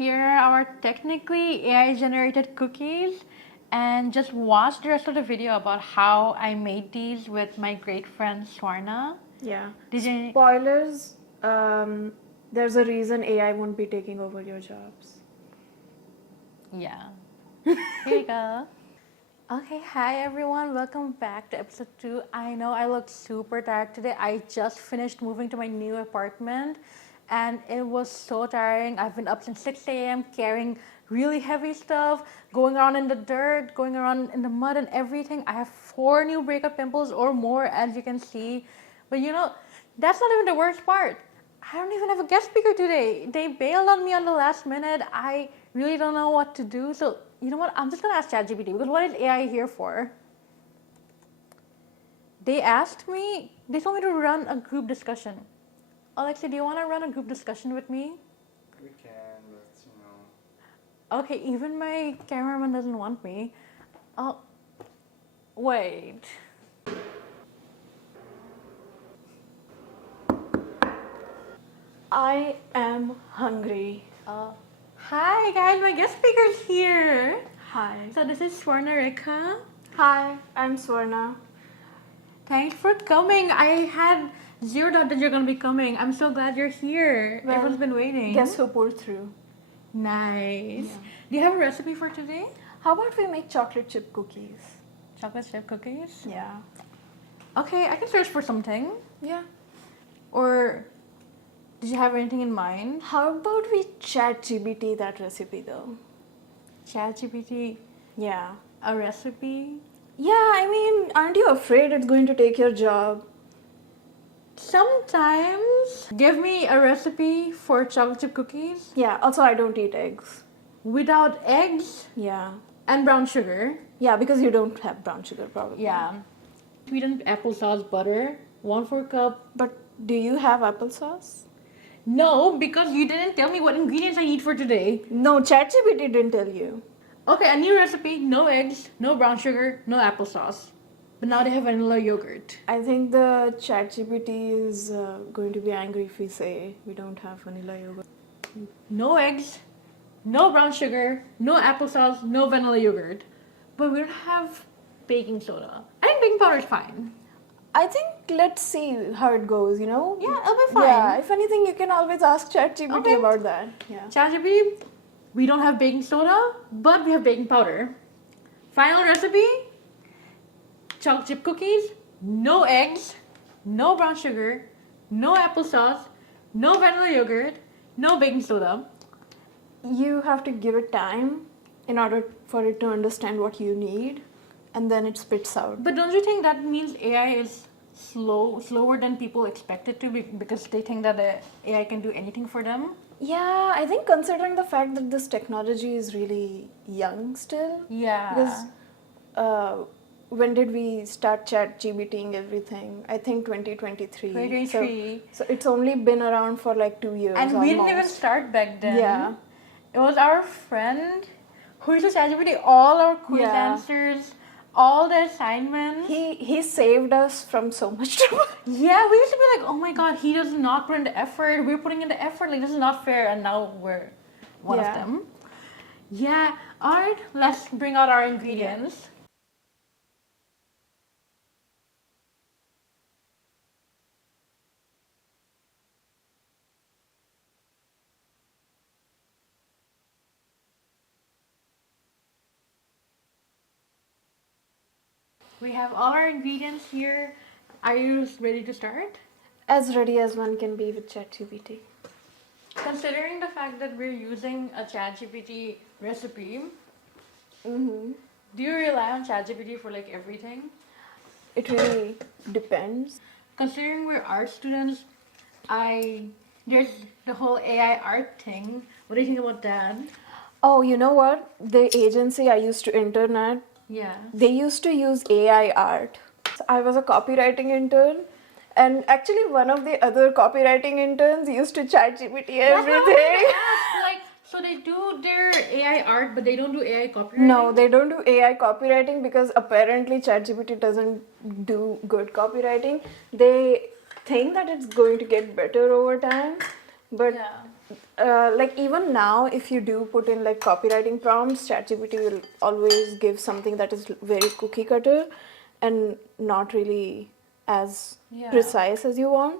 here are our technically AI generated cookies, and just watch the rest of the video about how I made these with my great friend Swarna. Yeah. Did you? Spoilers, there's a reason AI won't be taking over your jobs. Yeah. Here you go. Okay, hi everyone. Welcome back to episode 2. I know I look super tired today. I just finished moving to my new apartment and it was so tiring. I've been up since 6 a.m. carrying really heavy stuff, going around in the dirt, going around in the mud and everything. I have 4 new breakup pimples or more, as you can see. But you know, that's not even the worst part. I don't even have a guest speaker today. They bailed on me on the last minute. I really don't know what to do. So, you know what? I'm just going to ask ChatGPT, because what is AI here for? They told me to run a group discussion. Alexa, do you want to run a group discussion with me? We can, but you know. Okay, even my cameraman doesn't want me. Oh, wait. I am hungry. Hi guys, my guest speaker's here. Hi. So this is Swarna. Hi, I'm Swarna. Thanks for coming. I had zero doubt that you're gonna be coming. I'm so glad you're here. Well, Everyone's been waiting. Guess who pulled through? Nice. Yeah. Do you have a recipe for today? How about we make chocolate chip cookies? Chocolate chip cookies? Yeah. Okay, I can search for something. Yeah. Or did you have anything in mind? How about we ChatGPT that recipe though? ChatGPT, Yeah. a recipe? Yeah, I mean, aren't you afraid it's going to take your job? Sometimes. Give me a recipe for chocolate chip cookies Yeah, also I don't eat eggs. without eggs Yeah. and brown sugar. Yeah, because you don't have brown sugar probably. Yeah. Sweetened applesauce butter, 1/4 cup. But do you have applesauce? No, because you didn't tell me what ingredients I need for today. No, ChatGPT didn't tell you. Okay, a new recipe, no eggs, no brown sugar, no applesauce. But now they have vanilla yogurt. I think the ChatGPT is going to be angry if we say we don't have vanilla yogurt. No eggs, no brown sugar, no applesauce, no vanilla yogurt. But we don't have baking soda. I think baking powder is fine. I think let's see how it goes, you know? Yeah, it'll be fine. Yeah, if anything, you can always ask ChatGPT Okay. about that. Yeah. ChatGPT, we don't have baking soda, but we have baking powder. Final recipe, chocolate chip cookies, no eggs, no brown sugar, no applesauce, no vanilla yogurt, no baking soda. You have to give it time in order for it to understand what you need, and then it spits out. But don't you think that means AI is slower than people expect it to be, because they think that the AI can do anything for them? Yeah, I think considering the fact that this technology is really young still. Yeah. Because when did we start ChatGPTing everything? I think 2023. 2023. So it's only been around for like 2 years. And we didn't even almost. start back then. Yeah. It was our friend who used to ChatGPT all our quiz Yeah. answers, all the assignments. He saved us from so much trouble. Yeah, we used to be like, oh my god, he does not put in the effort. We're putting in the effort. Like, this is not fair. And now we're one of Yeah. them. Yeah. All right, let's bring out our ingredients. We have all our ingredients here. Are you ready to start? As ready as one can be with ChatGPT. Considering the fact that we're using a ChatGPT recipe, Mm-hmm. do you rely on ChatGPT for like everything? It really depends. Considering we're art students, there's the whole AI art thing. What do you think about that? Oh, you know what? The agency I used to intern at, Yeah. they used to use AI art. So I was a copywriting intern, and actually one of the other copywriting interns used to ChatGPT everything. Like, so they do their AI art, but they don't do AI copywriting? No, they don't do AI copywriting because apparently ChatGPT doesn't do good copywriting. They think that it's going to get better over time, but Yeah. like even now, if you do put in like copywriting prompts, ChatGPT will always give something that is very cookie cutter and not really as Yeah. precise as you want.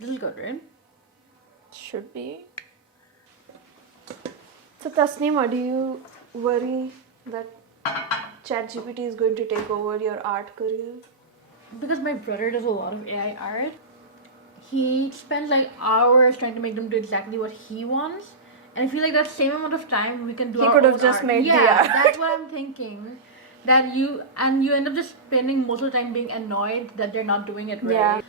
This is good, right? Should be. So Tasneema, do you worry that ChatGPT is going to take over your art career? Because my brother does a lot of AI art. He spends like hours trying to make them do exactly what he wants. And I feel like that same amount of time we can do He our could have own just art. made the yeah, art. that's what I'm thinking. That you end up just spending most of the time being annoyed that they're not doing it right. Yeah.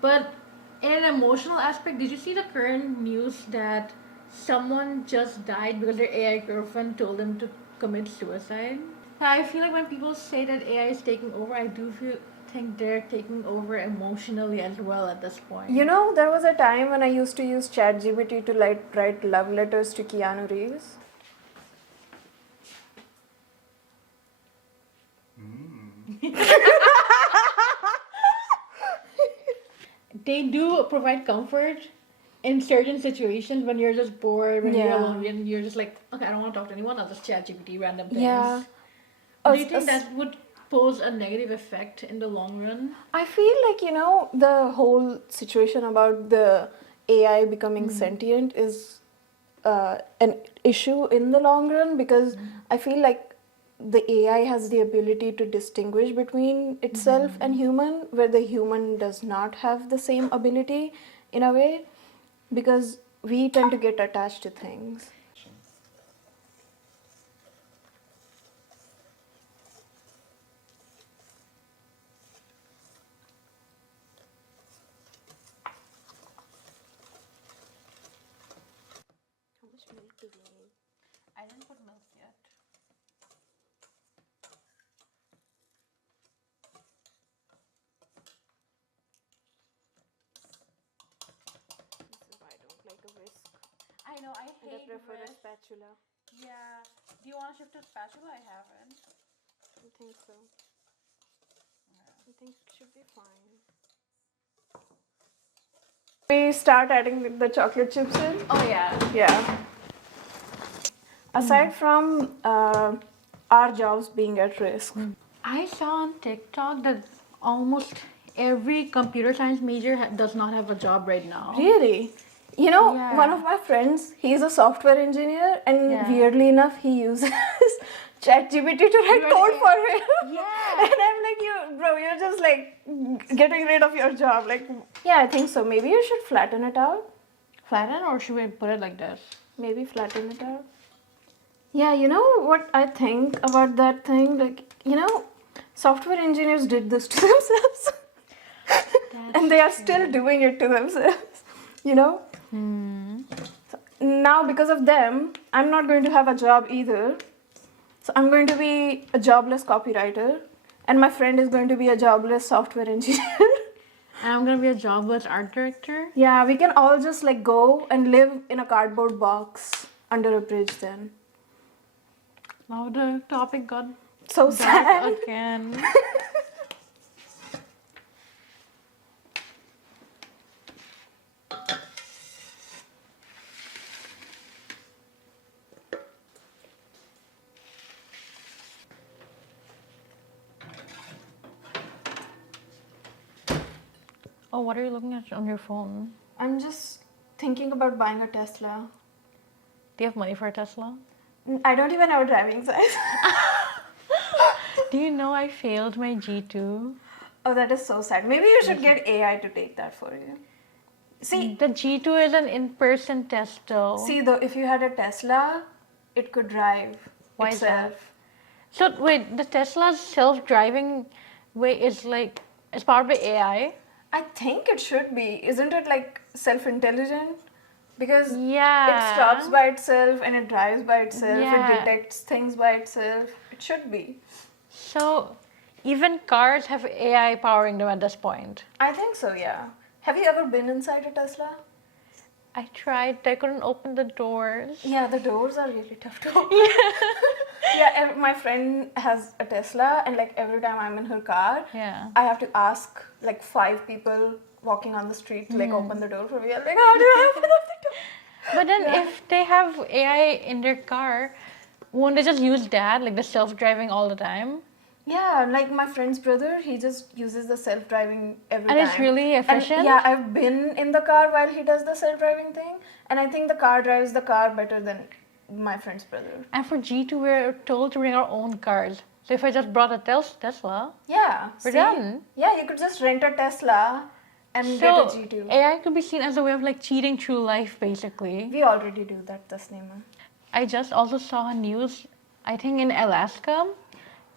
But in an emotional aspect, did you see the current news that someone just died because their AI girlfriend told them to commit suicide? I feel like when people say that AI is taking over, I do think they're taking over emotionally as well at this point. You know, there was a time when I used to use ChatGPT to like write love letters to Keanu Reeves. They do provide comfort in certain situations when you're just bored, when you're Yeah. alone, and you're just like, okay, I don't want to talk to anyone. I'll just chat GPT random things. Yeah. Do you think that would pose a negative effect in the long run? I feel like, you know, the whole situation about the AI becoming sentient is an issue in the long run because I feel like the AI has the ability to distinguish between itself and human, where the human does not have the same ability in a way because we tend to get attached to things. How much milk do we need? I didn't put milk yet. This is why I don't like a whisk. I know, I And I hate prefer a whisk. spatula. Yeah. Do you want to shift to spatula? I haven't. I think so. I think it should be fine. We start adding the chocolate chips in. Oh yeah. Yeah. Aside from our jobs being at risk, I saw on TikTok that almost every computer science major does not have a job right now. really, you know, Yeah. one of my friends, he's a software engineer, and Yeah. weirdly enough, he uses ChatGPT to write Right. code for him. Yeah. And I'm like, you're just like getting rid of your job. Like, yeah, I think so. Maybe you should flatten it out. Flatten, or should we put it like this? Maybe flatten it out. Yeah, you know what I think about that thing? Like, you know, software engineers did this to themselves. And they are still doing it to themselves. You know? So now, because of them, I'm not going to have a job either. So I'm going to be a jobless copywriter. And my friend is going to be a jobless software engineer. And I'm gonna be a jobless art director. Yeah, we can all just like go and live in a cardboard box under a bridge then. Now the topic got So dark sad. again. Oh, what are you looking at on your phone? I'm just thinking about buying a Tesla. Do you have money for a Tesla? I don't even have a driving license. Do you know I failed my G2? Oh, that is so sad. Maybe you should get AI to take that for you. See, The G2 is an in-person test though. see though, if you had a Tesla, it could drive Why is itself. that? So wait, the Tesla's self-driving way is like, it's powered by AI? I think it should be. Isn't it like self-intelligent? Because Yeah. it stops by itself and it drives by itself. Yeah. It detects things by itself. It should be. So even cars have AI powering them at this point. I think so, yeah. Have you ever been inside a Tesla? I tried, I couldn't open the doors. Yeah, the doors are really tough to open. Yeah, my friend has a Tesla, and like every time I'm in her car, Yeah. I have to ask like 5 people walking on the street to like open the door for me. I'm like, how do I open up the door? But then if they have AI in their car, won't they just use that, like the self-driving all the time? Yeah, like my friend's brother, he just uses the self-driving every And time. it's really efficient? And yeah, I've been in the car while he does the self-driving thing, and I think the car drives the car better than my friend's brother. And for G2, we're told to bring our own cars. So if I just brought a Tesla, Yeah, we're see? done. Yeah, you could just rent a Tesla and get a G2. AI could be seen as a way of like cheating through life, basically. We already do that, Tasneema. I just also saw news, I think in Alaska,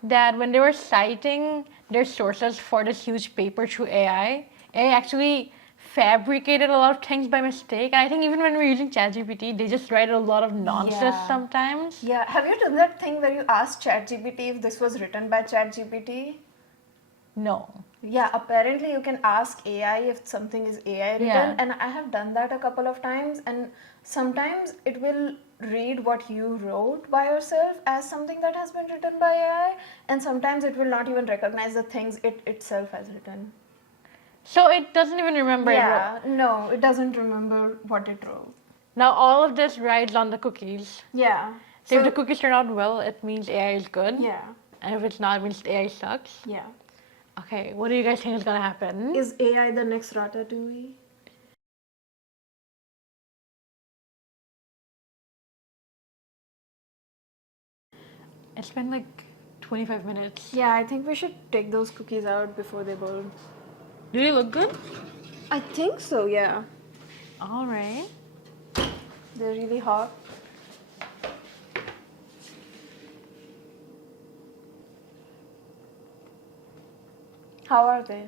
that when they were citing their sources for this huge paper through AI actually fabricated a lot of things by mistake. And I think even when we're using ChatGPT, they just write a lot of nonsense Yeah. sometimes. Yeah, have you done that thing where you ask ChatGPT if this was written by ChatGPT? No. Yeah, apparently you can ask AI if something is AI written, Yeah. and I have done that a couple of times, and sometimes it will read what you wrote by yourself as something that has been written by AI, and sometimes it will not even recognize the things it itself has written. So it doesn't even remember it. Yeah, no, it doesn't remember what it wrote. Now all of this rides on the cookies. Yeah. So if the cookies turn out well, it means AI is good. Yeah, And if it's not, it means AI sucks. yeah. Okay, what do you guys think is gonna happen? Is AI the next Ratatouille? It's been like 25 minutes. Yeah, I think we should take those cookies out before they burn. Do they look good? I think so, yeah. All right. They're really hot. How are they?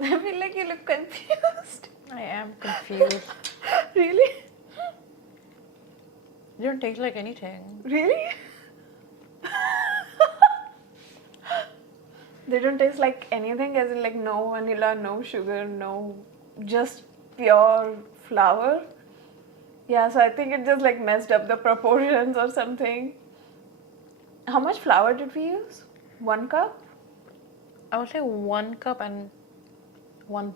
I feel like you look confused. I am confused. Really? They don't taste like anything. Really? They don't taste like anything, as in like no vanilla, no sugar, no, just pure flour. Yeah, so I think it just like messed up the proportions or something. How much flour did we use? 1 cup? I would say 1 cup and 1.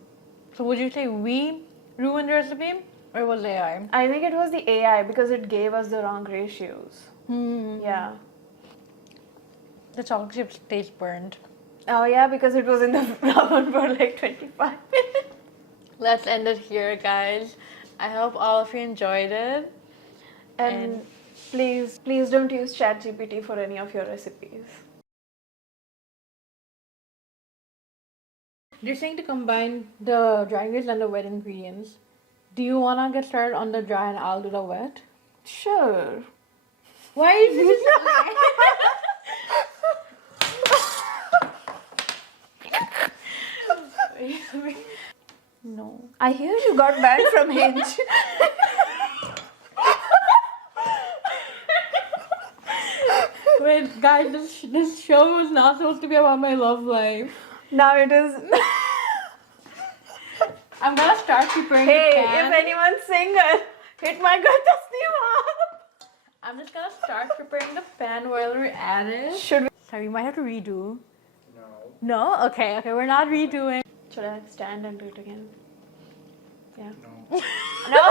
So would you say we ruined the recipe or was AI? I think it was the AI because it gave us the wrong ratios. Yeah. The chocolate chips taste burned. Oh yeah, because it was in the oven for like 25 minutes. Let's end it here, guys. I hope all of you enjoyed it. And please don't use ChatGPT for any of your recipes. They're saying to combine the dry ingredients and the wet ingredients. Do you wanna get started on the dry and I'll do the wet? Sure. Why is this? No. I hear you got banned from Hinge. Wait, guys, this show was not supposed to be about my love life. Now it is. I'm gonna start preparing the Hey, pan. if anyone's single, hit my good Tasneema. I'm just gonna start preparing the pan while we're at it. Should we? Sorry, we might have to redo. No. No? Okay, we're not redoing. Should I stand and do it again? Yeah. No. No!